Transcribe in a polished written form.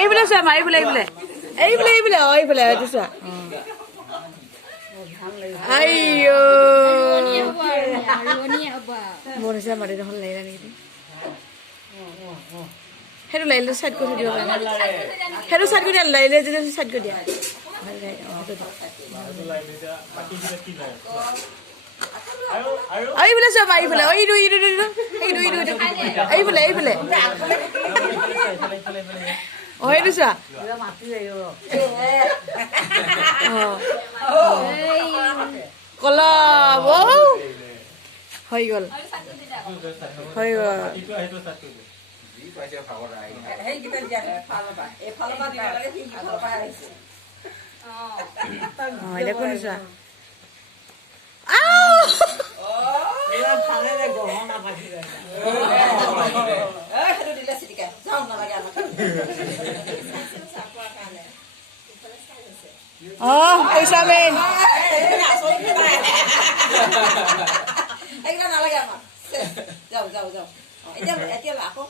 এইফালে চোৱা মা এইফালে এইফালে এইফালে এইফালে অ এইফালে এইটো চোৱা আইও মোৰ হিচাপ মাৰি দেখোন লাগিলা নেকি সেইটো লাইলে সাইড কৰি দিব পাৰা সেইটো সাইড কৰি দিয়া লাইলে যদি সাইড কৰি দিয়া এইফালে চোৱা মা এইফালে এইটো এইটো এইটো এইটো এইটো এইফালে এইফালে অ এইটো চোৱা কলা হৈ গ'ল হৈ গ'ল এতিয়া কোন চোৱা পইচা মেইন নালাগে আমাৰ যাওঁ যাওঁ যাওঁ এতিয়া আকৌ